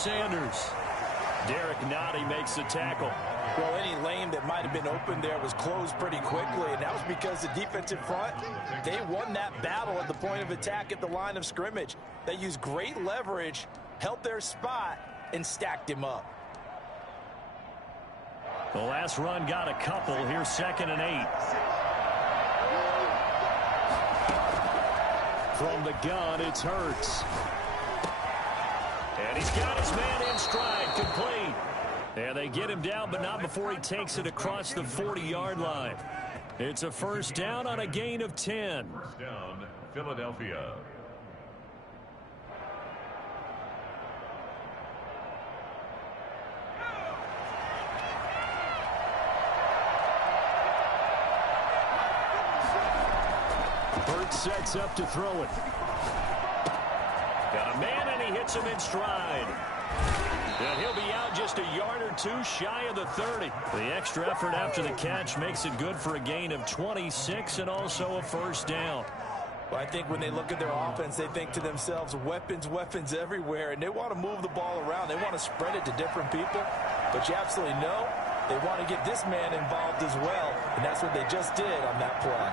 Sanders. Derek Nottie makes the tackle. Well, any lane that might have been open there was closed pretty quickly, and that was because the defensive front, they won that battle at the point of attack at the line of scrimmage. They used great leverage, held their spot, and stacked him up. The last run got a couple. Here's 2nd and 8. From the gun, it's Hurts. And he's got his man in stride, complete. And they get him down, but not before he takes it across the 40-yard line. It's a first down on a gain of 10. First down, Philadelphia. Hurts sets up to throw it. Got a man, and he hits him in stride. And he'll be out just a yard or two shy of the 30. The extra effort after the catch makes it good for a gain of 26 and also a first down. Well, I think when they look at their offense, they think to themselves, weapons, weapons everywhere, and they want to move the ball around. They want to spread it to different people. But you absolutely know they want to get this man involved as well, and that's what they just did on that play.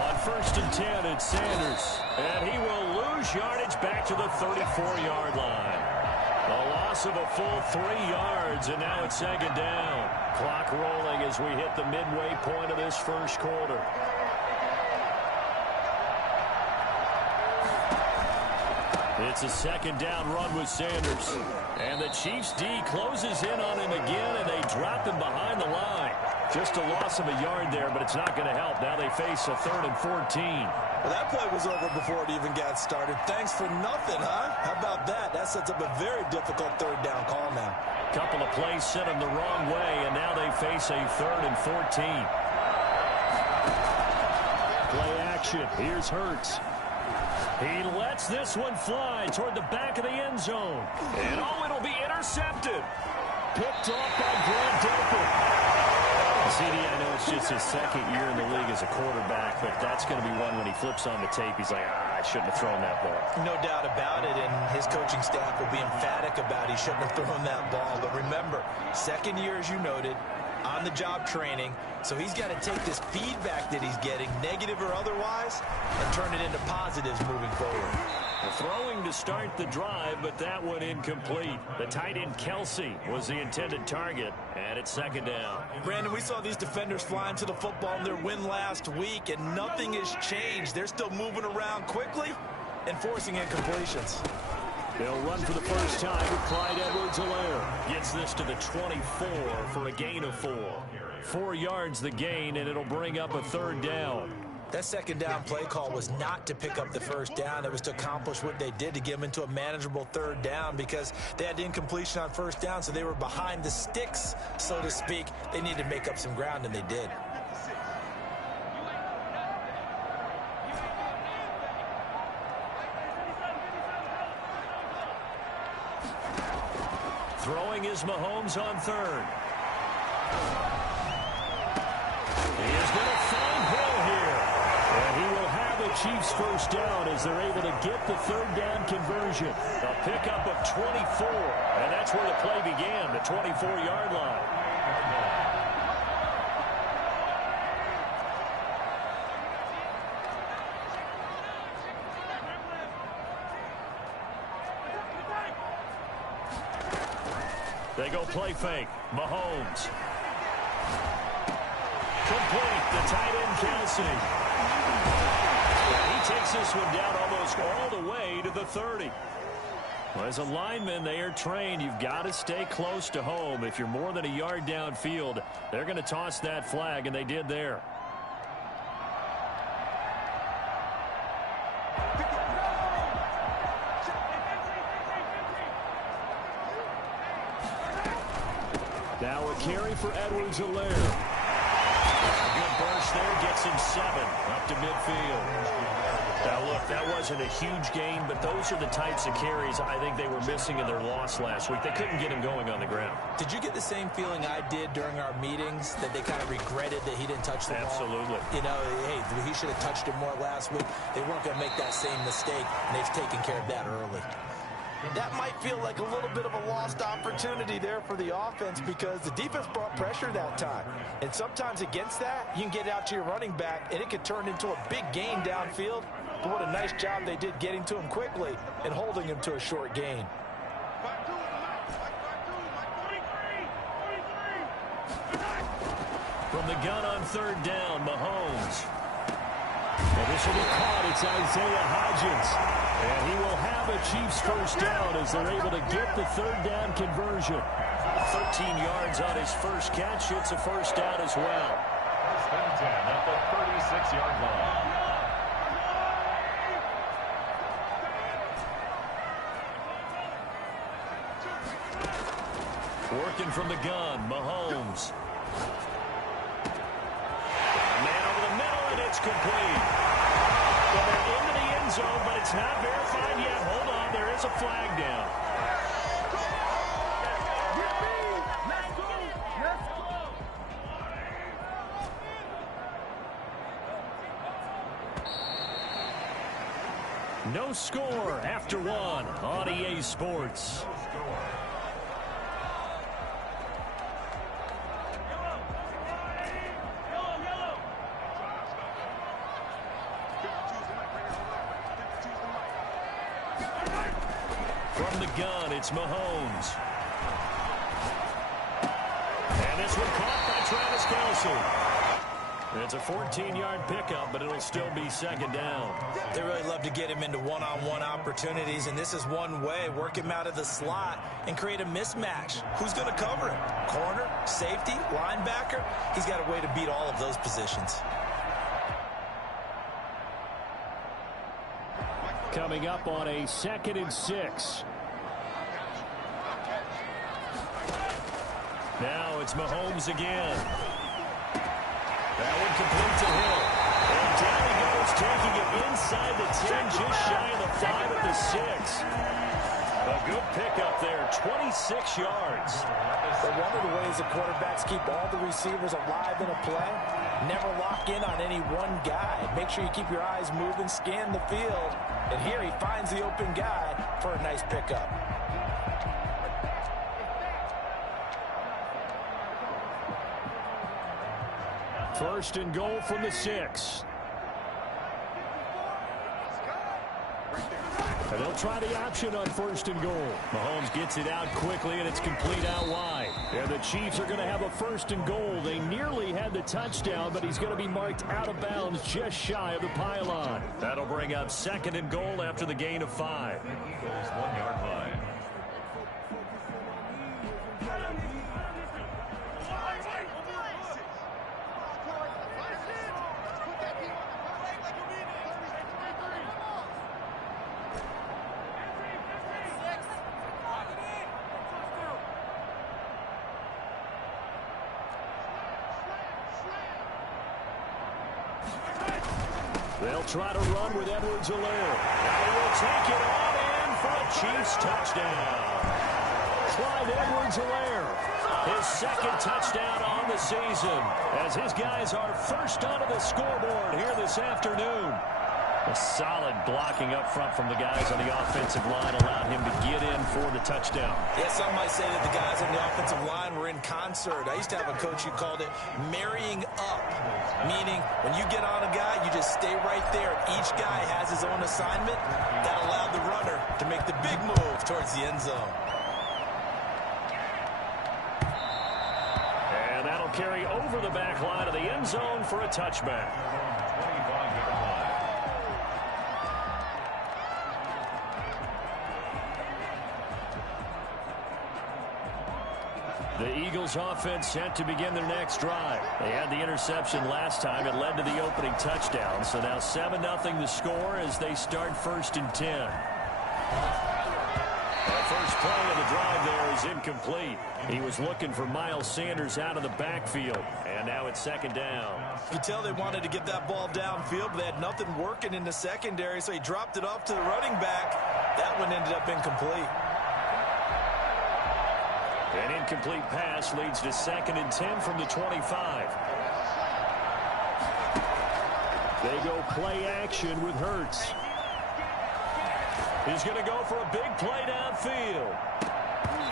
On 1st and 10, it's Sanders. And he will lose yardage back to the 34-yard line. A loss of a full 3 yards, and now it's 2nd down. Clock rolling as we hit the midway point of this first quarter. It's a 2nd down run with Sanders. And the Chiefs' D closes in on him again, and they drop him behind the line. Just a loss of a yard there, but it's not going to help. Now they face a 3rd and 14. Well, that play was over before it even got started. Thanks for nothing, huh? How about that? That sets up a very difficult 3rd down call now. Couple of plays sent them the wrong way, and now they face a 3rd and 14. Play action. Here's Hurts. He lets this one fly toward the back of the end zone. And oh, it'll be intercepted. Picked off by Grant Delpit. CD, I know it's just his 2nd year in the league as a quarterback, but that's going to be one when he flips on the tape. He's like, I shouldn't have thrown that ball. No doubt about it, and his coaching staff will be emphatic about he shouldn't have thrown that ball. But remember, 2nd year, as you noted, on-the-job training, so he's got to take this feedback that he's getting, negative or otherwise, and turn it into positives moving forward. Throwing to start the drive, but that one incomplete. The tight end Kelsey was the intended target, and it's 2nd down. Brandon, we saw these defenders flying to the football in their win last week, and nothing has changed. They're still moving around quickly and forcing incompletions. They'll run for the first time with Clyde Edwards-Helaire. Gets this to the 24 for a gain of 4. 4 yards the gain, and it'll bring up a 3rd down. That 2nd down play call was not to pick up the first down. It was to accomplish what they did to get them into a manageable 3rd down because they had incompletion on first down, so they were behind the sticks, so to speak. They needed to make up some ground, and they did. Throwing is Mahomes on 3rd. He is going to find Hill here. And he will have the Chiefs first down as they're able to get the 3rd down conversion. A pickup of 24. And that's where the play began, the 24-yard line. They go play fake. Mahomes. Complete. The tight end Kelsey. He takes this one down almost all the way to the 30. Well, as a lineman, they are trained. You've got to stay close to home. If you're more than a yard downfield, they're going to toss that flag, and they did there. Now a carry for Edwards-Helaire. Good burst there, gets him 7 up to midfield. Now look, that wasn't a huge gain, but those are the types of carries I think they were missing in their loss last week. They couldn't get him going on the ground. Did you get the same feeling I did during our meetings, that they kind of regretted that he didn't touch the ball? Absolutely. You know, hey, he should have touched it more last week. They weren't going to make that same mistake, and they've taken care of that early. that might feel like a little bit of a lost opportunity there for the offense because the defense brought pressure that time. And sometimes against that, you can get out to your running back, and it could turn into a big gain downfield. But what a nice job they did getting to him quickly and holding him to a short gain. From the gun on third down, Mahomes. And this will be caught. It's Isaiah Hodgins. And he will have a Chiefs first down as they're able to get the third down conversion. 13 yards on his first catch. It's a first down as well. First and 10 at the 36-yard line. Working from the gun, Mahomes. Man over the middle, and it's complete. Well, they're into the end zone, but it's not verified yet. Hold on, there is a flag down. No score after one on EA Sports. From the gun, it's Mahomes. And this one caught by Travis Kelce. It's a 14-yard pickup, but it'll still be second down. They really love to get him into one-on-one opportunities, and this is one way. Work him out of the slot and create a mismatch. Who's going to cover him? Corner, safety, linebacker? He's got a way to beat all of those positions. Coming up on a 2nd and 6. Now it's Mahomes again. That one complete to Hill. And down he goes, taking it inside the 10, just shy of the 5 at the 6. A good pickup there, 26 yards. But one of the ways the quarterbacks keep all the receivers alive in a play, never lock in on any one guy. Make sure you keep your eyes moving, scan the field. And here he finds the open guy for a nice pickup. First and goal from the 6. And they'll try the option on first and goal. Mahomes gets it out quickly, and it's complete out wide. And the Chiefs are going to have a first and goal. They nearly had the touchdown, but he's going to be marked out of bounds just shy of the pylon. That'll bring up 2nd and goal after the gain of 5. Eagles 1-yard line. They'll try to run with Edwards-Helaire. Now he will take it on in for a Chiefs touchdown. Clyde Edwards-Helaire, his 2nd touchdown on the season, as his guys are first onto the scoreboard here this afternoon. A solid blocking up front from the guys on the offensive line allowed him to get in for the touchdown. Yeah, some might say that the guys on the offensive line were in concert. I used to have a coach who called it marrying up, meaning when you get on a guy, you just stay right there. Each guy has his own assignment. That allowed the runner to make the big move towards the end zone. And that'll carry over the back line of the end zone for a touchback. 25-yard line. The Eagles offense set to begin their next drive. They had the interception last time. It led to the opening touchdown. So now 7-0 the score as they start 1st and 10. The first play of the drive there is incomplete. He was looking for Miles Sanders out of the backfield. And now it's 2nd down. You could tell they wanted to get that ball downfield, but they had nothing working in the secondary, so he dropped it off to the running back. That one ended up incomplete. An incomplete pass leads to 2nd and 10 from the 25. They go play action with Hurts. He's going to go for a big play downfield.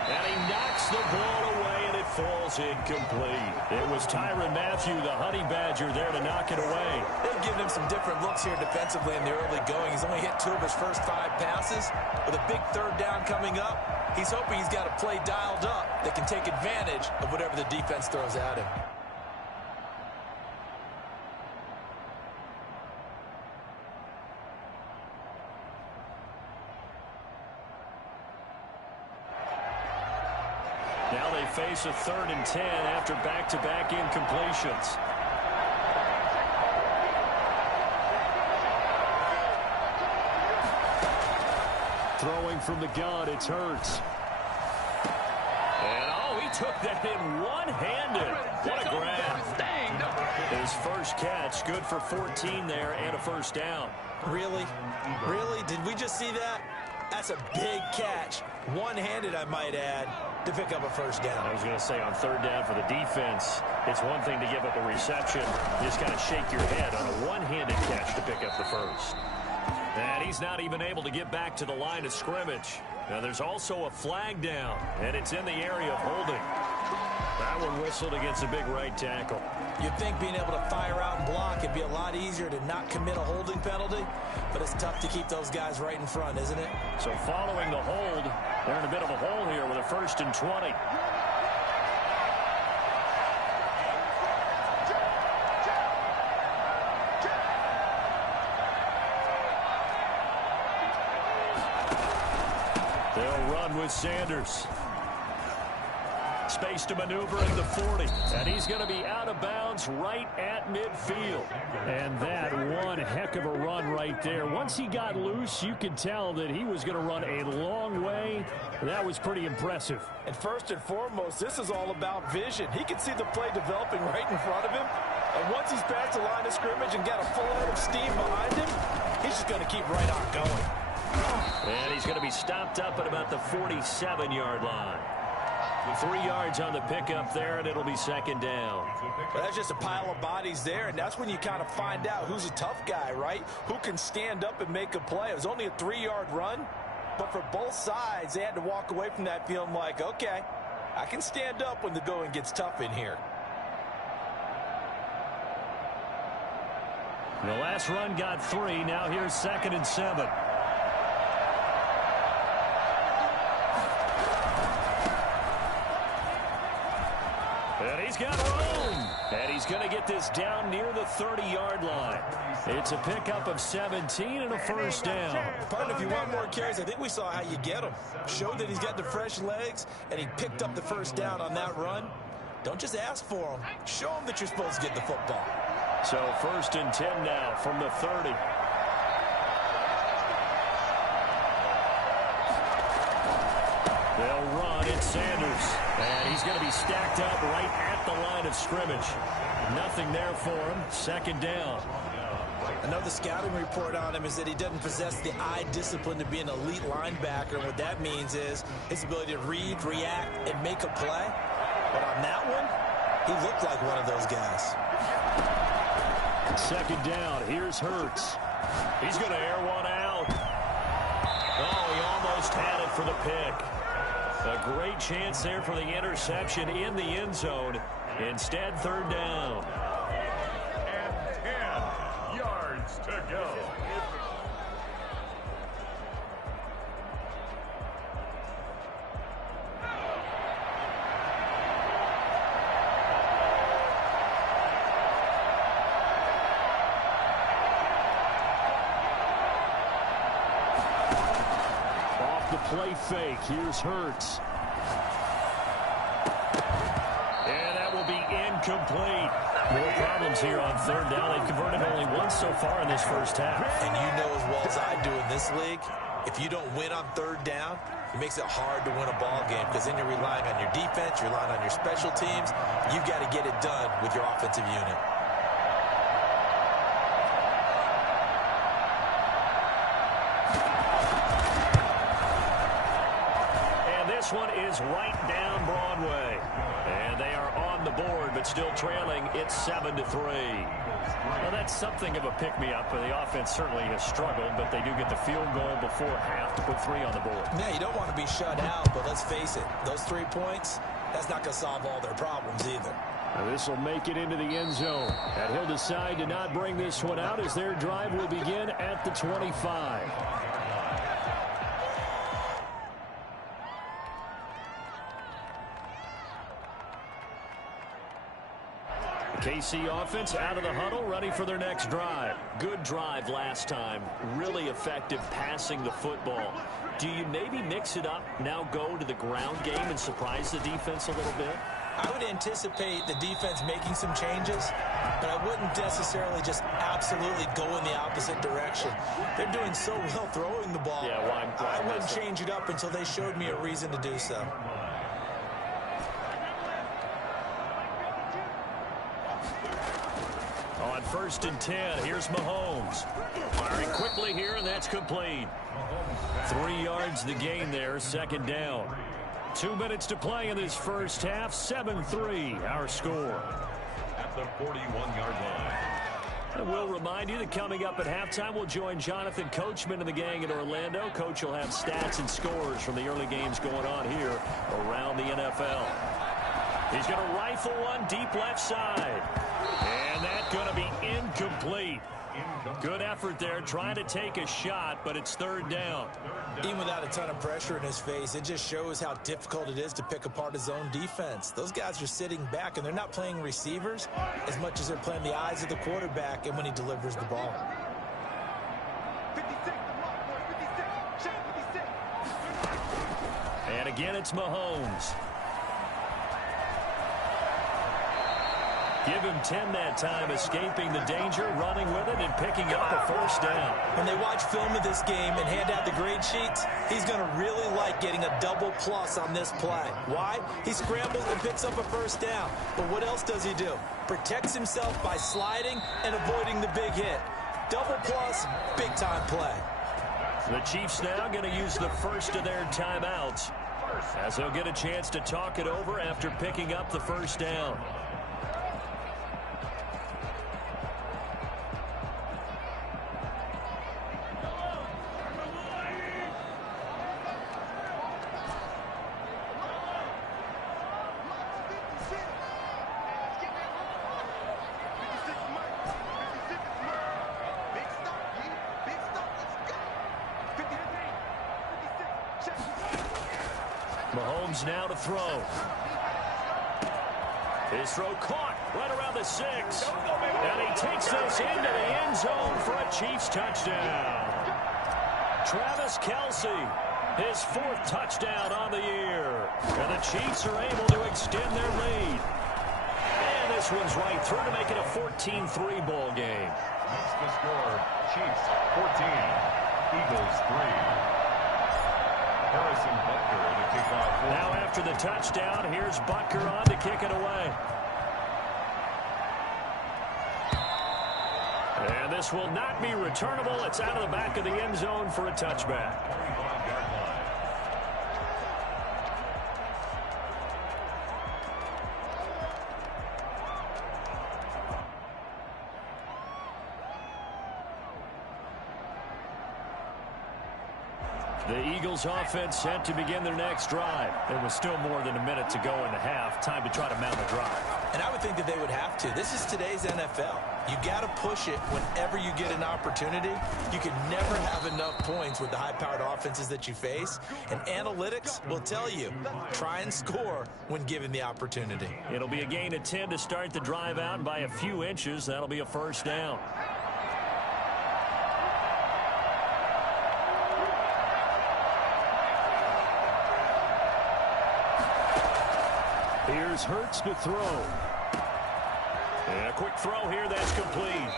And he knocks the ball away, and it falls incomplete. It was Tyrann Mathieu, the Honey Badger, there to knock it away. They've given him some different looks here defensively in the early going. He's only hit 2 of his first 5 passes. With a big 3rd down coming up, he's hoping he's got a play dialed up that can take advantage of whatever the defense throws at him. Now they face a 3rd and 10 after back-to-back incompletions. Throwing from the gun, it's Hurts. And, oh, he took that in one-handed. What a grab. His first catch, good for 14 there and a 1st down. Really? Really? Did we just see that? That's a big catch. One-handed, I might add, to pick up a 1st down. I was going to say on 3rd down for the defense, it's one thing to give up a reception. You just got to shake your head on a one-handed catch to pick up the 1st. And he's not even able to get back to the line of scrimmage. Now there's also a flag down, and it's in the area of holding. That one whistled against a big right tackle. You'd think being able to fire out and block it'd be a lot easier to not commit a holding penalty, but it's tough to keep those guys right in front, isn't it? So following the hold, they're in a bit of a hole here with a 1st and 20. They'll run with Sanders. Space to maneuver at the 40. And he's going to be out of bounds right at midfield. And that one heck of a run right there. Once he got loose, you could tell that he was going to run a long way. That was pretty impressive. And first and foremost, this is all about vision. He can see the play developing right in front of him. And once he's past the line of scrimmage and got a full head of steam behind him, he's just going to keep right on going. And he's going to be stopped up at about the 47-yard line. 3 yards on the pickup there, and it'll be 2nd down. Well, that's just a pile of bodies there, and that's when you kind of find out who's a tough guy, right? Who can stand up and make a play. It was only a 3-yard run, but for both sides, they had to walk away from that feeling like, okay, I can stand up when the going gets tough in here. The last run got 3. Now here's 2nd and 7. And he's got room. And he's going to get this down near the 30-yard line. It's a pickup of 17 and a 1st down. Partner, if you want more carries, I think we saw how you get him. Showed that he's got the fresh legs, and he picked up the 1st down on that run. Don't just ask for him. Show him that you're supposed to get the football. So 1st and 10 now from the 30. They'll run. It's Sanders. And he's going to be stacked up right at the line of scrimmage. Nothing there for him. 2nd down. I know the scouting report on him is that he doesn't possess the eye discipline to be an elite linebacker. And what that means is his ability to read, react, and make a play. But on that one, he looked like one of those guys. 2nd down. Here's Hurts. He's going to air one out. Oh, he almost had it for the pick. A great chance there for the interception in the end zone. Instead, 3rd down. And 10 yards to go. Off the play fake. Here's Hurts. And that will be incomplete. More problems here on 3rd down. They've converted only once so far in this first half. And you know as well as I do in this league, if you don't win on 3rd down, it makes it hard to win a ball game because then you're relying on your defense, you're relying on your special teams. You've got to get it done with your offensive unit. This one is right down Broadway. And they are on the board, but still trailing. It's 7-3. Well, that's something of a pick-me-up. The offense certainly has struggled, but they do get the field goal before half to put 3 on the board. Yeah, you don't want to be shut out, but let's face it, those 3 points, that's not going to solve all their problems either. This will make it into the end zone. And he'll decide to not bring this one out as their drive will begin at the 25. KC offense out of the huddle, ready for their next drive. Good drive last time. Really effective passing the football. Do you maybe mix it up, now go to the ground game and surprise the defense a little bit? I would anticipate the defense making some changes, but I wouldn't necessarily just absolutely go in the opposite direction. They're doing so well throwing the ball. Yeah, why I wouldn't change it up until they showed me a reason to do so. On 1st and 10, here's Mahomes. Firing quickly here, and that's complete. 3 yards the gain there, 2nd down. 2 minutes to play in this first half, 7-3, our score. At the 41-yard line. And we'll remind you that coming up at halftime, we'll join Jonathan Coachman and the gang in Orlando. Coach will have stats and scores from the early games going on here around the NFL. He's going to rifle one deep left side. And that's going to be incomplete. Good effort there, trying to take a shot, but it's 3rd down. Even without a ton of pressure in his face, it just shows how difficult it is to pick apart his own defense. Those guys are sitting back, and they're not playing receivers as much as they're playing the eyes of the quarterback and when he delivers the ball. And again, it's Mahomes. Give him 10 that time, escaping the danger, running with it, and picking up a 1st down. When they watch film of this game and hand out the grade sheets, he's going to really like getting a double plus on this play. Why? He scrambles and picks up a 1st down. But what else does he do? Protects himself by sliding and avoiding the big hit. Double plus, big-time play. The Chiefs now going to use the first of their timeouts, as they'll get a chance to talk it over after picking up the 1st down. Mahomes now to throw. His throw caught right around the 6. And he takes this into the end zone for a Chiefs touchdown. Travis Kelce, his 4th touchdown on the year. And the Chiefs are able to extend their lead. And this one's right through to make it a 14-3 ball game. That's the score. Chiefs 14, Eagles 3. Harrison Butker to kick off. Now after the touchdown, here's Butker on to kick it away. And this will not be returnable. It's out of the back of the end zone for a touchback. 35-yard line. The Eagles offense set to begin their next drive. There was still more than a minute to go in the half. Time to try to mount a drive. And I would think that they would have to. This is today's NFL. You got to push it whenever you get an opportunity. You can never have enough points with the high-powered offenses that you face. And analytics will tell you, try and score when given the opportunity. It'll be a gain of 10 to start the drive out by a few inches. That'll be a 1st down. Here's Hurts to throw. And a quick throw here, that's complete.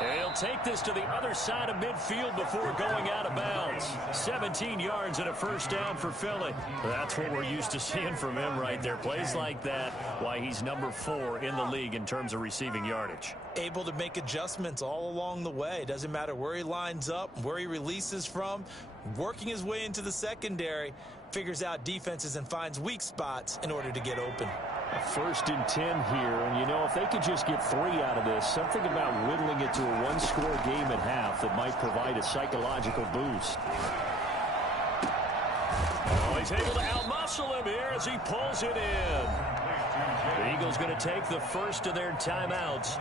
And he'll take this to the other side of midfield before going out of bounds. 17 yards and a 1st down for Philly. That's what we're used to seeing from him right there. Plays like that, why he's number 4 in the league in terms of receiving yardage. Able to make adjustments all along the way. Doesn't matter where he lines up, where he releases from. working his way into the secondary, figures out defenses and finds weak spots in order to get open. A 1st and 10 here, and you know, if they could just get 3 out of this, something about whittling it to a one-score game at half that might provide a psychological boost. Oh, he's able to outmuscle him here as he pulls it in. The Eagles going to take the first of their timeouts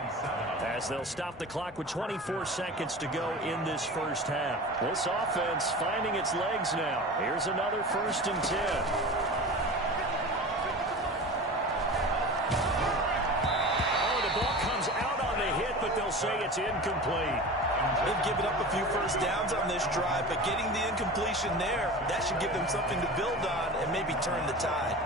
as they'll stop the clock with 24 seconds to go in this first half. This offense finding its legs now. Here's another 1st and 10. Oh, the ball comes out on the hit, but they'll say it's incomplete. They've given up a few first downs on this drive, but getting the incompletion there, that should give them something to build on and maybe turn the tide.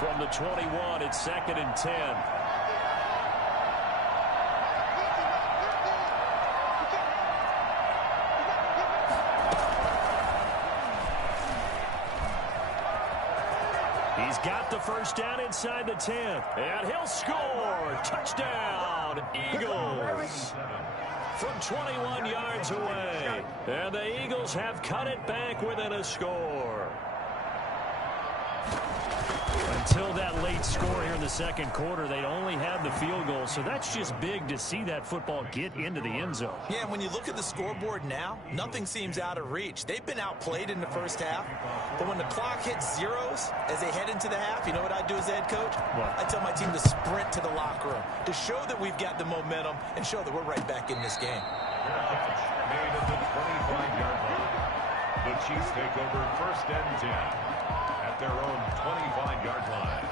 From the 21, it's 2nd and 10. He's got the first down inside the 10. And he'll score. Touchdown, Eagles. From 21 yards away. And the Eagles have cut it back within a score. Until that late score here in the 2nd quarter, they'd only had the field goal, so that's just big to see that football get into the end zone. Yeah, when you look at the scoreboard now, nothing seems out of reach. They've been outplayed in the first half, but when the clock hits zeros as they head into the half, you know what I do as head coach? What? I tell my team to sprint to the locker room to show that we've got the momentum and show that we're right back in this game. Made at the 25-yard line. The Chiefs take over 1st and 10 at their own 25-yard line.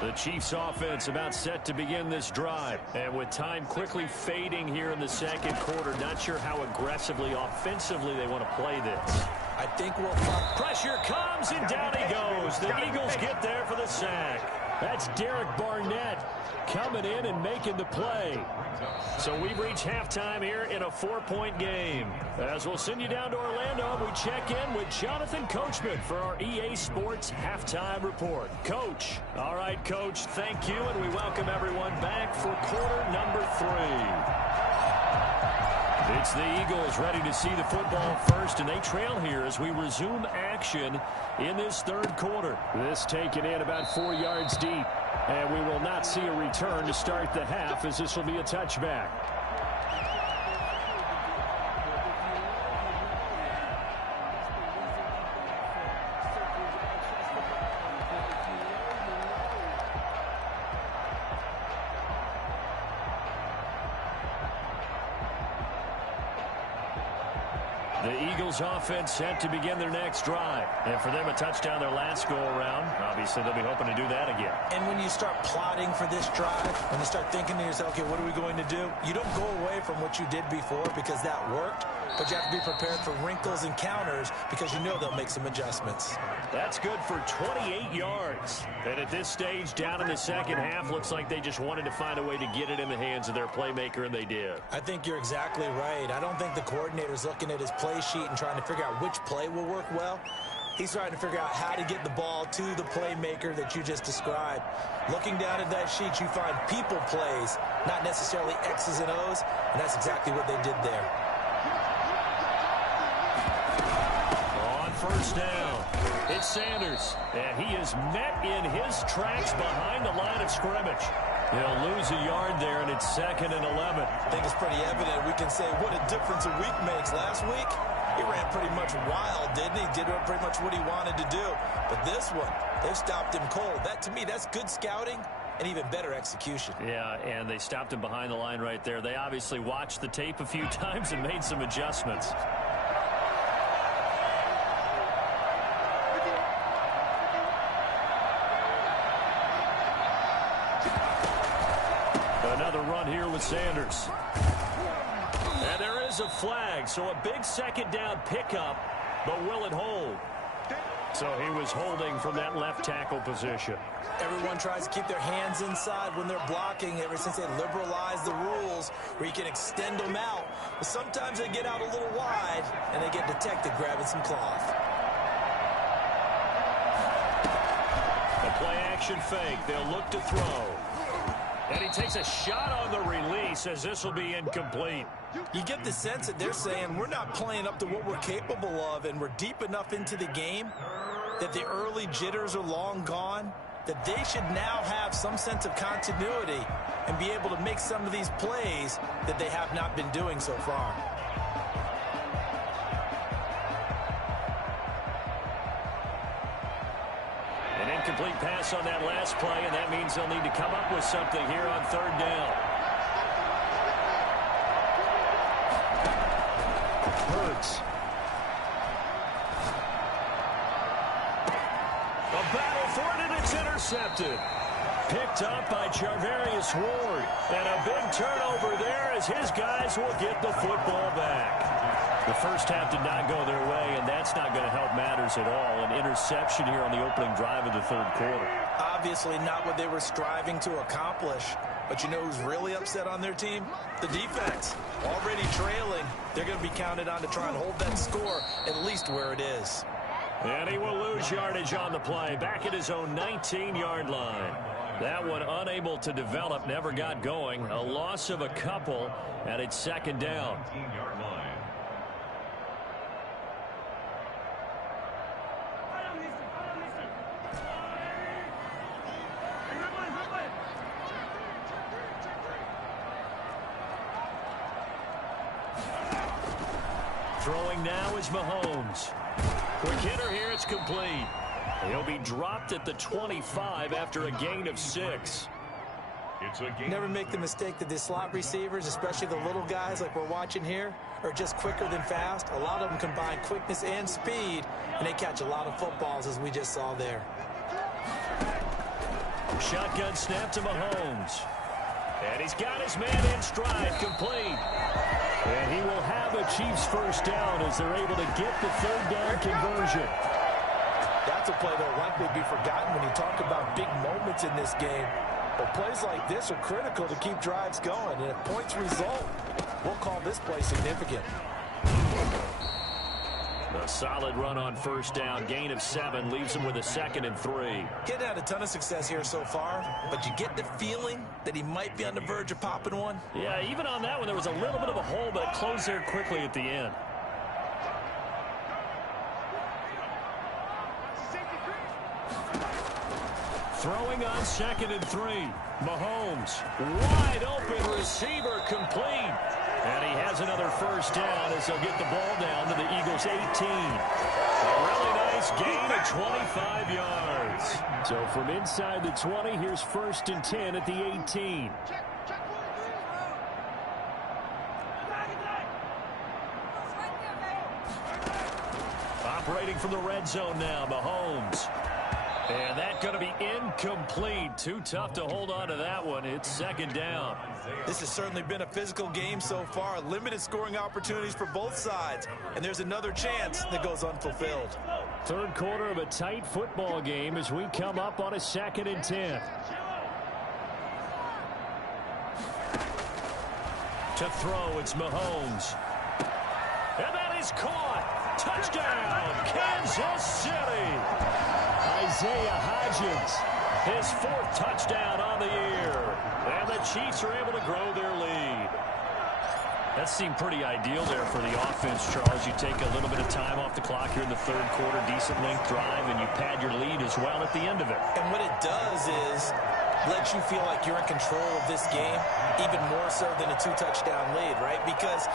The Chiefs offense about set to begin this drive. And with time quickly fading here in the 2nd quarter, not sure how aggressively, offensively they want to play this. I think we'll... Pressure comes, and down he goes. The Eagles get there for the sack. That's Derek Barnett coming in and making the play. So we've reached halftime here in a 4-point game. As we'll send you down to Orlando, we check in with Jonathan Coachman for our EA Sports Halftime Report. Coach. All right, Coach, thank you, and we welcome everyone back for quarter number 3. It's the Eagles ready to see the football first, and they trail here as we resume action in this 3rd quarter. This taken in about 4 yards deep, and we will not see a return to start the half as this will be a touchback. The Eagles offense set to begin their next drive. And for them, a touchdown their last go-around. Obviously, they'll be hoping to do that again. And when you start plotting for this drive, when you start thinking to yourself, okay, what are we going to do? You don't go away from what you did before because that worked, but you have to be prepared for wrinkles and counters because you know they'll make some adjustments. That's good for 28 yards. And at this stage, down in the 2nd half, looks like they just wanted to find a way to get it in the hands of their playmaker, and they did. I think you're exactly right. I don't think the coordinator's looking at his play sheet and trying to figure out which play will work well. He's trying to figure out how to get the ball to the playmaker that you just described. Looking down at that sheet, you find people plays, not necessarily X's and O's, and that's exactly what they did there. On first down, it's Sanders, and he is met in his tracks behind the line of scrimmage. He'll lose a yard there, and it's 2nd and 11. I think it's pretty evident. We can say what a difference a week makes. Last week, he ran pretty much wild, didn't he? Did pretty much what he wanted to do. But this one, they've stopped him cold. That, to me, that's good scouting and even better execution. Yeah, and they stopped him behind the line right there. They obviously watched the tape a few times and made some adjustments. Another run here with Sanders. And there is a flag, so a big 2nd down pickup, but will it hold? So he was holding from that left tackle position. Everyone tries to keep their hands inside when they're blocking ever since they liberalized the rules where you can extend them out. But sometimes they get out a little wide and they get detected grabbing some cloth. A play-action fake. They'll look to throw. And he takes a shot on the release as this will be incomplete. You get the sense that they're saying we're not playing up to what we're capable of, and we're deep enough into the game that the early jitters are long gone, that they should now have some sense of continuity and be able to make some of these plays that they have not been doing so far. An incomplete pass on that last play, and that means they'll need to come up with something here on third down. Hurts. A battle for it, and it's intercepted. Picked up by Charvarius Ward. And a big turnover there as his guys will get the football back. The first half did not go their way, and that's not going to help matters at all. An interception here on the opening drive of the third quarter. Obviously not what they were striving to accomplish. But you know who's really upset on their team? The defense. Already trailing. They're going to be counted on to try and hold that score at least where it is. And he will lose yardage on the play. Back at his own 19-yard line. That one unable to develop, never got going. A loss of a couple, and it's second down. 19-yard line. Throwing now is Mahomes. Quick hitter here, it's complete. He'll be dropped at the 25 after a gain of 6. It's a game. Never make the mistake that the slot receivers, especially the little guys like we're watching here, are just quicker than fast. A lot of them combine quickness and speed, and they catch a lot of footballs, as we just saw there. Shotgun snap to Mahomes. And he's got his man in stride, complete. And he will have a Chiefs first down as they're able to get the third down conversion. That's a play that will likely be forgotten when you talk about big moments in this game. But plays like this are critical to keep drives going. And if points result, we'll call this play significant. A solid run on first down. Gain of 7 leaves him with a 2nd and 3. Getting had a ton of success here so far, but you get the feeling that he might be on the verge of popping one. Yeah, even on that one, there was a little bit of a hole, but it closed there quickly at the end. Throwing on 2nd and 3. Mahomes, wide open receiver, complete. And he has another first down as they'll get the ball down to the Eagles' 18. A really nice gain of 25 yards. So from inside the 20, here's 1st and 10 at the 18. Operating from the red zone now, Mahomes. And that's going to be incomplete. Too tough to hold on to that one. It's 2nd down. This has certainly been a physical game so far. Limited scoring opportunities for both sides. And there's another chance that goes unfulfilled. Third quarter of a tight football game as we come up on a 2nd and 10. To throw, it's Mahomes. And that is caught. Touchdown, Kansas City. Isaiah Hodgins, his 4th touchdown on the year. And the Chiefs are able to grow their lead. That seemed pretty ideal there for the offense, Charles. You take a little bit of time off the clock here in the third quarter, decent length drive, and you pad your lead as well at the end of it. And what it does is let you feel like you're in control of this game, even more so than a 2-touchdown lead, right? Because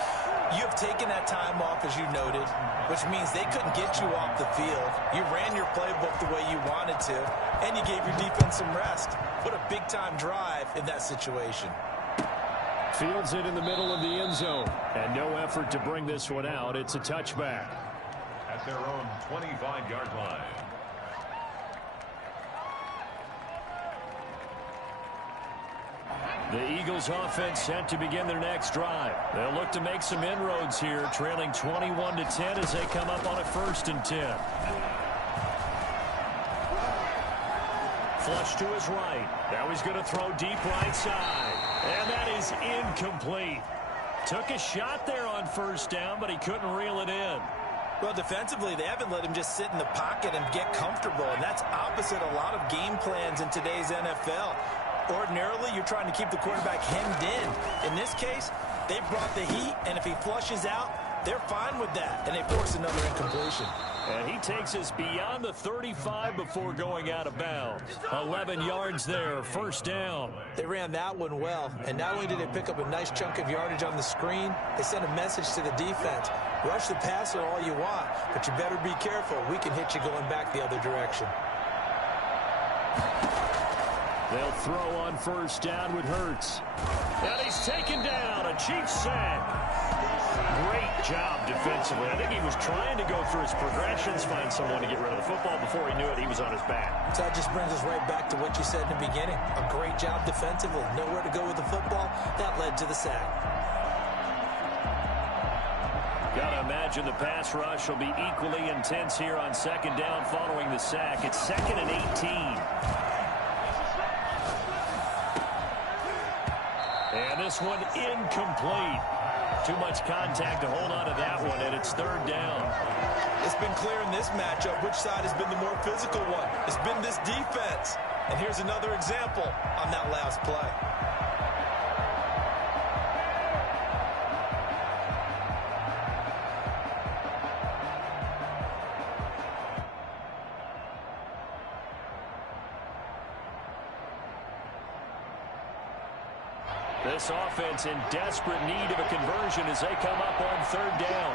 you have taken that time off, as you noted, which means they couldn't get you off the field. You ran your playbook the way you wanted to, and you gave your defense some rest. What a big-time drive in that situation. Fields it in the middle of the end zone, and no effort to bring this one out. It's a touchback. At their own 25-yard line. The Eagles offense set to begin their next drive. They'll look to make some inroads here, trailing 21-10 as they come up on a 1st and 10. flush to his right. Now he's going to throw deep right side. And that is incomplete. Took a shot there on first down, but he couldn't reel it in. Well, defensively, they haven't let him just sit in the pocket and get comfortable, and that's opposite a lot of game plans in today's NFL. Ordinarily, you're trying to keep the quarterback hemmed in. In this case, they brought the heat, and if he flushes out, they're fine with that, and they force another incompletion. And he takes us beyond the 35 before going out of bounds. 11 yards there, first down. They ran that one well, and not only did they pick up a nice chunk of yardage on the screen, they sent a message to the defense. Rush the passer all you want, but you better be careful. We can hit you going back the other direction. They'll throw on first down with Hurts. And he's taken down, a Chiefs sack. Great job defensively. I think he was trying to go through his progressions, find someone to get rid of the football. Before he knew it, he was on his back. So that just brings us right back to what you said in the beginning. A great job defensively. Nowhere to go with the football. That led to the sack. Got to imagine the pass rush will be equally intense here on second down following the sack. It's 2nd and 18. And this one incomplete. Too much contact to hold on to that one, and it's third down. It's been clear in this matchup which side has been the more physical one. It's been this defense. And here's another example on that last play. This offense in desperate need of a conversion as they come up on third down.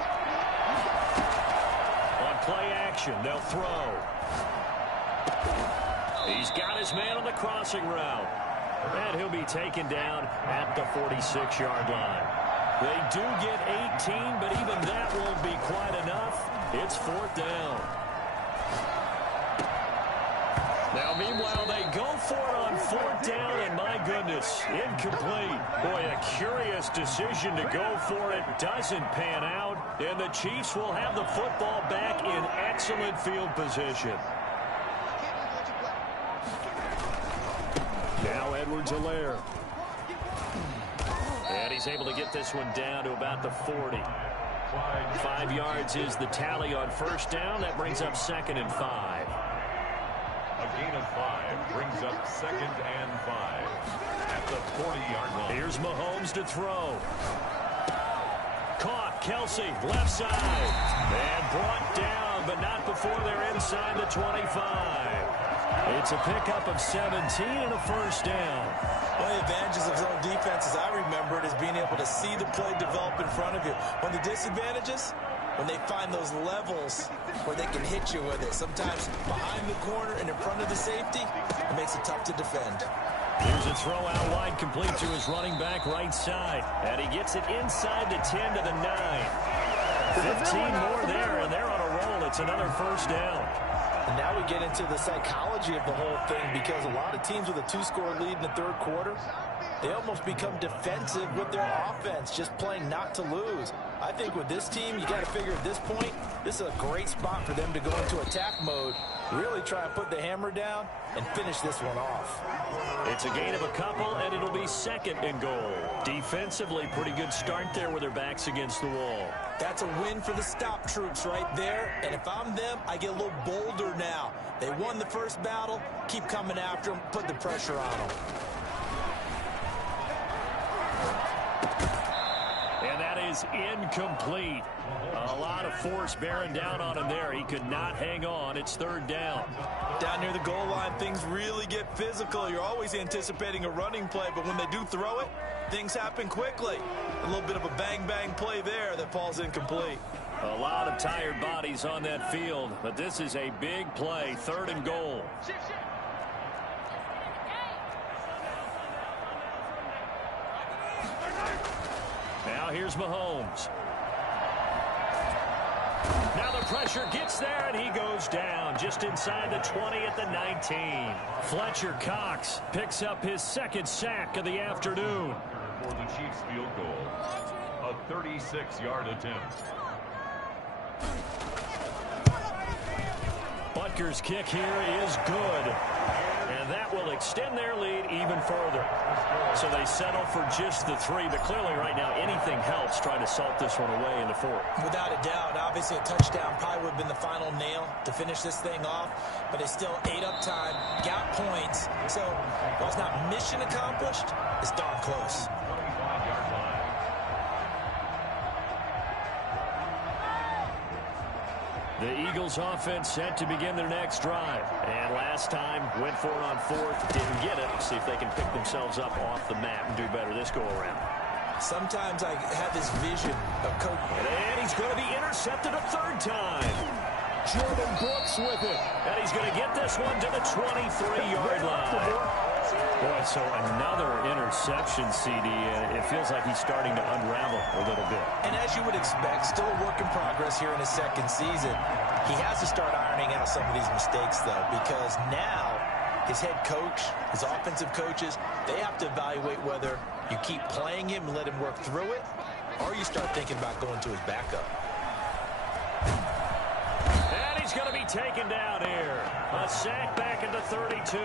On play action, they'll throw. He's got his man on the crossing route. And he'll be taken down at the 46-yard line. They do get 18, but even that won't be quite enough. It's fourth down. Now, meanwhile, they go for it on fourth down, and my goodness, incomplete. Boy, a curious decision to go for it. Doesn't pan out, and the Chiefs will have the football back in excellent field position. Now Edwards-Helaire. And he's able to get this one down to about the 40. 5 yards is the tally on first down. That brings up 2nd and 5. A gain of 5 brings up 2nd and 5 at the 40-yard line. Here's Mahomes to throw. Caught, Kelsey, left side. And brought down, but not before they're inside the 25. It's a pickup of 17 and a first down. One of the advantages of zone defense, as I remember it, is being able to see the play develop in front of you. One of the disadvantages, when they find those levels where they can hit you with it. Sometimes behind the corner and in front of the safety, it makes it tough to defend. Here's a throw out wide, complete to his running back right side. And he gets it inside the 10 to the 9. 15 more there, and they're on a roll. It's another first down. And now we get into the psychology of the whole thing, because a lot of teams with a 2-score lead in the third quarter, they almost become defensive with their offense, just playing not to lose. I think with this team, you got to figure at this point, this is a great spot for them to go into attack mode, really try and put the hammer down and finish this one off. It's a gain of a couple, and it'll be 2nd and goal. Defensively, pretty good start there with their backs against the wall. That's a win for the stop troops right there, and if I'm them, I get a little bolder now. They won the first battle, keep coming after them, put the pressure on them. And that is incomplete. A lot of force bearing down on him there. He could not hang on. It's third down. Down near the goal line, things really get physical. You're always anticipating a running play, but when they do throw it, things happen quickly. A little bit of a bang-bang play there that falls incomplete. A lot of tired bodies on that field, but this is a big play, 3rd and goal. Now here's Mahomes. Now the pressure gets there, and he goes down just inside the 20 at the 19. Fletcher Cox picks up his 2nd sack of the afternoon. For the Chiefs field goal, a 36-yard attempt. Butker's kick here is good. And that will extend their lead even further. So they settle for just the 3, but clearly right now anything helps trying to salt this one away in the 4th. Without a doubt, obviously a touchdown probably would have been the final nail to finish this thing off, but it's still 8 up time, got points. So while it's not mission accomplished, it's darn close. 25-yard line. The Eagles offense set to begin their next drive. And last time, went for it on 4th, didn't get it. See if they can pick themselves up off the map and do better this go-around. Sometimes I have this vision of coach. And he's going to be intercepted a 3rd time. Jordan Brooks with it. And he's going to get this one to the 23-yard line. Boy, so another interception, CD, and it feels like he's starting to unravel a little bit. And as you would expect, still a work in progress here in his 2nd season. He has to start ironing out some of these mistakes, though, because now his head coach, his offensive coaches, they have to evaluate whether you keep playing him and let him work through it, or you start thinking about going to his backup. And he's going to be taken down here. A sack back at the 32.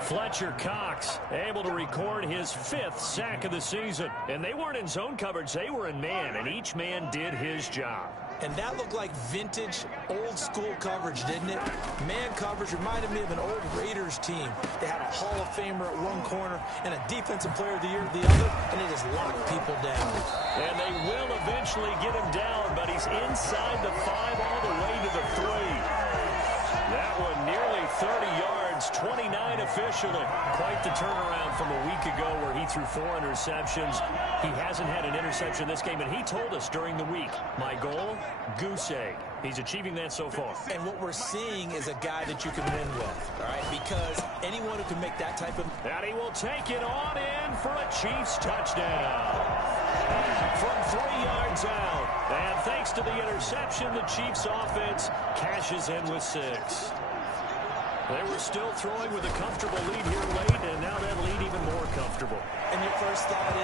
Fletcher Cox able to record his 5th sack of the season. And they weren't in zone coverage, they were in man, and each man did his job. And that looked like vintage, old-school coverage, didn't it? Man coverage reminded me of an old Raiders team. They had a Hall of Famer at one corner and a Defensive Player of the Year at the other, and it just locked people down. And they will eventually get him down, but he's inside the 5 all the way to the 3. That one nearly 30 yards, 29 officially. Quite the turnaround from a week ago where he threw 4 interceptions. He hasn't had an interception this game, and he told us during the week, my goal, goose egg. He's achieving that so far. And what we're seeing is a guy that you can win with, all right? Because anyone who can make that type of... And he will take it on in for a Chiefs touchdown. From 3 yards out. And thanks to the interception, the Chiefs offense cashes in with 6. They were still throwing with a comfortable lead here late, and now that lead even more comfortable. And your first thought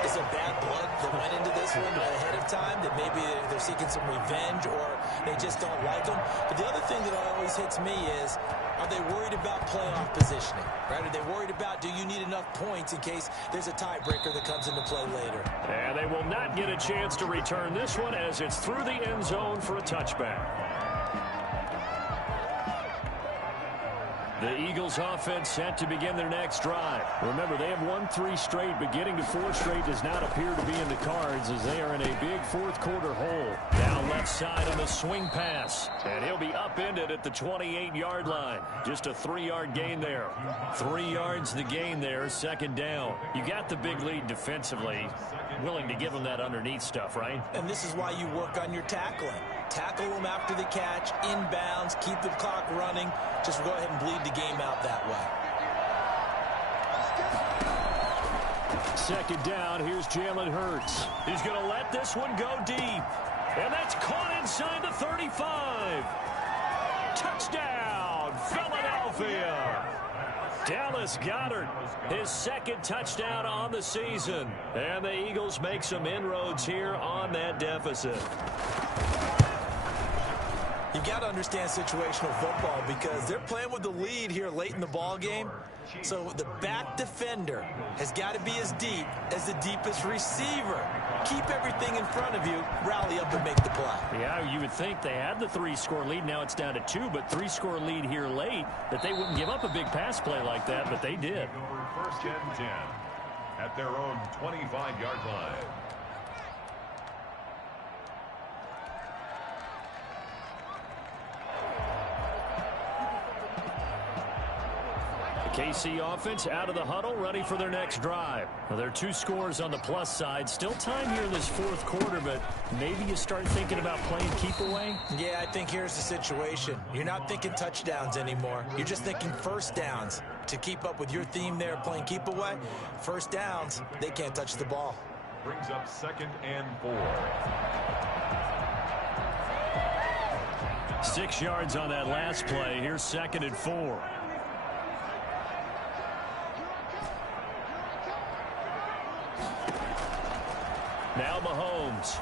is a bad blood that went into this one ahead of time, that maybe they're seeking some revenge or they just don't like them. But the other thing that always hits me is, are they worried about playoff positioning? Right? Are they worried about, do you need enough points in case there's a tiebreaker that comes into play later? And they will not get a chance to return this one as it's through the end zone for a touchback. The Eagles offense set to begin their next drive. Remember, they have won 3 straight, but getting to 4 straight does not appear to be in the cards as they are in a big 4th quarter hole. Down left side on the swing pass, and he'll be upended at the 28-yard line. Just a 3-yard gain there. 3 yards the gain there, 2nd down. You got the big lead defensively. Willing to give them that underneath stuff, right? And this is why you work on your tackling. Tackle them after the catch, inbounds, keep the clock running. Just go ahead and bleed the game out that way. 2nd down, here's Jalen Hurts. He's going to let this one go deep. And that's caught inside the 35. Touchdown, Philadelphia. Dallas Goedert, his 2nd touchdown on the season. And the Eagles make some inroads here on that deficit. You've got to understand situational football because they're playing with the lead here late in the ball game. So the back defender has got to be as deep as the deepest receiver. Keep everything in front of you, rally up and make the play. Yeah, you would think they had the 3-score lead. Now it's down to 2, but 3-score lead here late, that they wouldn't give up a big pass play like that, but they did. First and 10 at their own 25-yard line. KC offense out of the huddle, ready for their next drive. Well, there are 2 scores on the plus side. Still time here in this 4th quarter, but maybe you start thinking about playing keep away? Yeah, I think here's the situation. You're not thinking touchdowns anymore. You're just thinking first downs. To keep up with your theme there, playing keep away, first downs, they can't touch the ball. Brings up 2nd and 4. 6 yards on that last play. Here's 2nd and 4. Now Mahomes.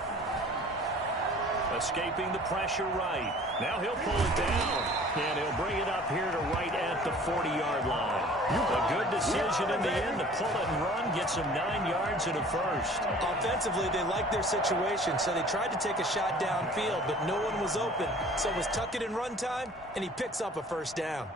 Escaping the pressure right. Now he'll pull it down. And he'll bring it up here to right at the 40-yard line. A good decision in the end to pull it and run, gets him 9 yards and a first. Offensively, they liked their situation, so they tried to take a shot downfield, but no one was open. So it was tuck it and run time, and he picks up a first down.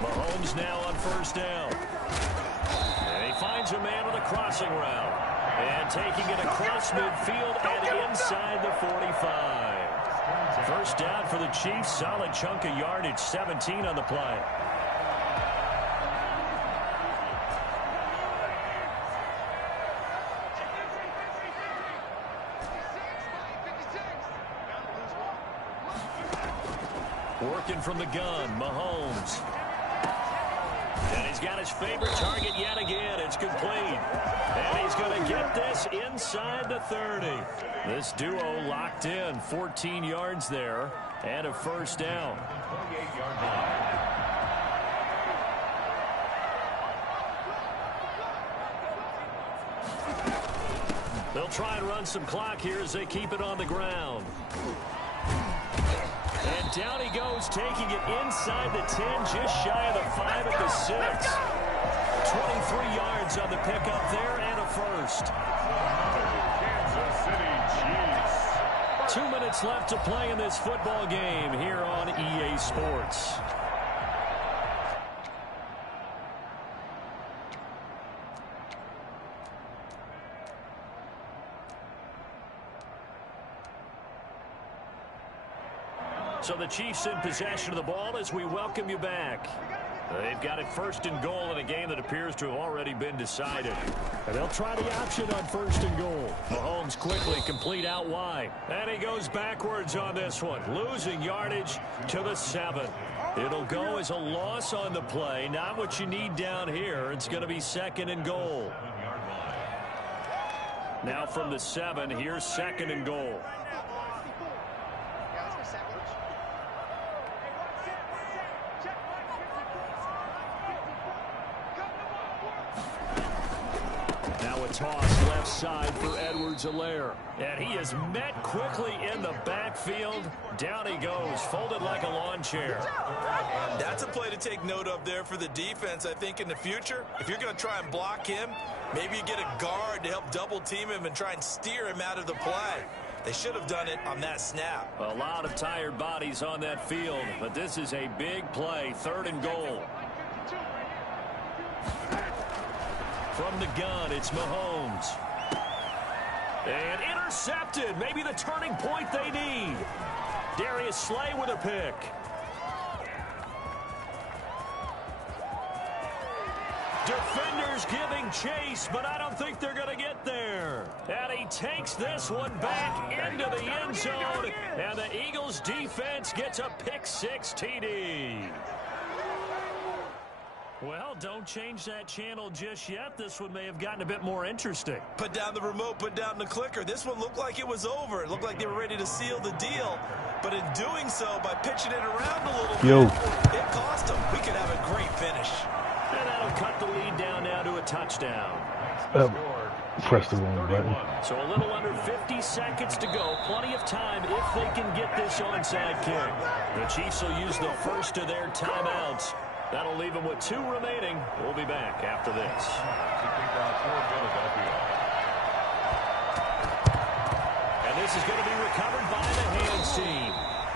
Mahomes now on first down. And he finds a man with a crossing route. And taking it across midfield and inside the 45. First down for the Chiefs. Solid chunk of yardage. 17 on the play. Working from the gun, Mahomes. And he's got his favorite target yet again. It's complete. And he's going to get this inside the 30. This duo locked in. 14 yards there and a first down. 28-yard line. They'll try and run some clock here as they keep it on the ground. And down he goes, taking it inside the 10, just shy of the 5 at the 6. 23 yards on the pickup there and a first. Kansas City Chiefs. 2 minutes left to play in this football game here on EA Sports. So the Chiefs in possession of the ball as we welcome you back. They've got it first and goal in a game that appears to have already been decided. And they'll try the option on first and goal. Mahomes quickly complete out wide. And he goes backwards on this one, losing yardage to the 7. It'll go as a loss on the play. Not what you need down here. It's going to be second and goal. Now from the 7, here's second and goal. Toss left side for Edwards-Helaire. And he is met quickly in the backfield. Down he goes, folded like a lawn chair. That's a play to take note of there for the defense, I think, in the future. If you're going to try and block him, maybe you get a guard to help double team him and try and steer him out of the play. They should have done it on that snap. A lot of tired bodies on that field, but this is a big play, third and goal. From the gun, it's Mahomes. And intercepted. Maybe the turning point they need. Darius Slay with a pick. Defenders giving chase, but I don't think they're going to get there. And he takes this one back into the end zone. And the Eagles defense gets a pick-6 TD. Well, don't change that channel just yet. This one may have gotten a bit more interesting. Put down the remote, put down the clicker. This one looked like it was over. It looked like they were ready to seal the deal. But in doing so, by pitching it around a little bit, it cost them. We could have a great finish. And that'll cut the lead down now to a touchdown. Press the wrong button. So a little under 50 seconds to go. Plenty of time if they can get this onside kick. The Chiefs will use the first of their timeouts. That'll leave them with 2 remaining. We'll be back after this. And this is going to be recovered by the hands team.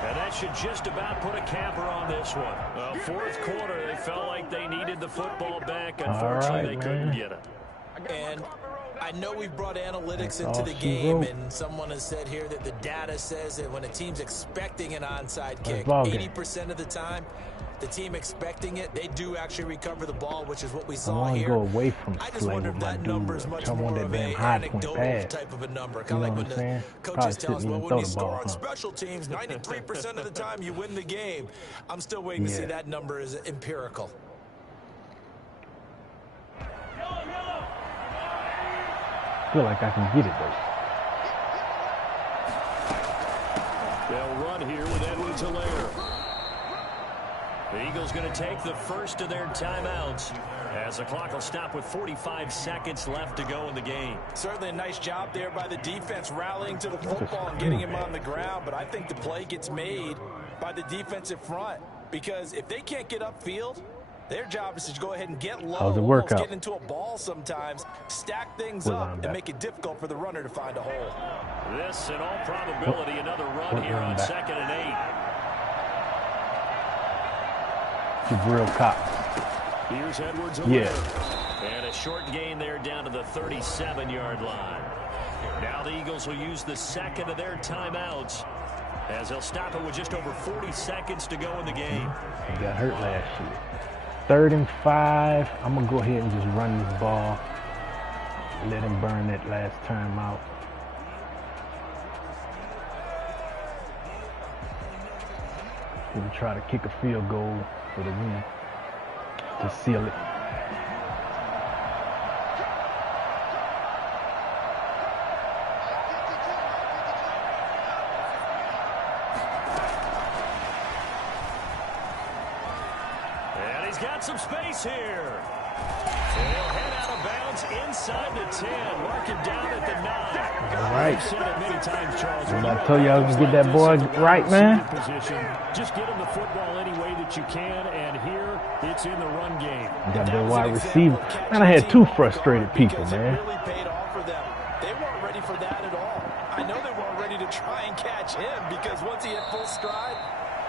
And that should just about put a capper on this one. Well, fourth quarter, they felt like they needed the football back. Unfortunately, they couldn't get it. And I know we've brought analytics into the game, and someone has said here that the data says that when a team's expecting an onside kick, 80% of the time, the team expecting it, they do actually recover the ball, which is what we saw here. I want to go away from I just wonder if that number is much more of an anecdotal type of a number. Kind of like when the coaches tell us, well, when you score on special teams, 93% of the time you win the game. I'm still waiting to see that number is empirical. I feel like I can get it, though. They'll run here with Edwards-Helaire. The Eagles going to take the first of their timeouts as the clock will stop with 45 seconds left to go in the game. Certainly a nice job there by the defense rallying to the football and getting him on the ground, but I think the play gets made by the defensive front because if they can't get upfield, their job is to go ahead and get low, How's it almost work out? get into a ball sometimes, stack things up, and make it difficult for the runner to find a hole. This, in all probability, another run here on 2nd and 8. Jabril Cox. Here's Edwards. And a short gain there down to the 37-yard line. Now the Eagles will use the second of their timeouts as they'll stop it with just over 40 seconds to go in the game. He got hurt last year. 3rd and 5. I'm going to go ahead and just run this ball. Let him burn that last timeout. We'll try to kick a field goal for the win to seal it. And he's got some space here. And he'll head out of bounds inside the 10. Mark him down at the 9. All right. I've said it many times, Charles. I told you I was going to get that boy right, man. Just get him the football any way that you can, and here it's in the run game. Got that wide receiver. Man, I had 2 frustrated people, man. It really paid off for them. They weren't ready for that at all. I know they weren't ready to try and catch him because once he hit full stride,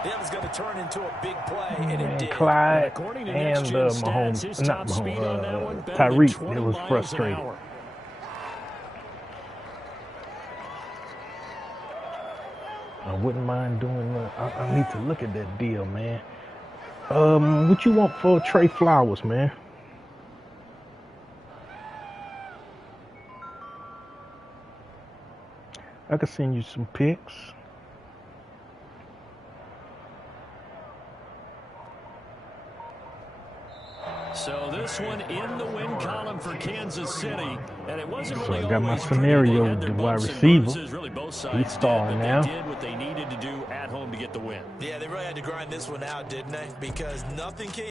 that was going to turn into a big play, and it did. Clyde According to and next-gen stats, his Mahomes, not top speed on that one, Mahomes, better than Tyreek, 20 it was miles an frustrated. hour. I wouldn't mind doing I need to look at that deal, man. What you want for Trey Flowers, man? I could send you some pics. So this one in the win column for Kansas City, and it wasn't So really I got my always pretty. scenario They had with their the wide bumps and receiver. bruises, really both He's sides starring did, but now. they did what they needed to do at home to get the win. Yeah, they really had to grind this one out, didn't they? Because nothing came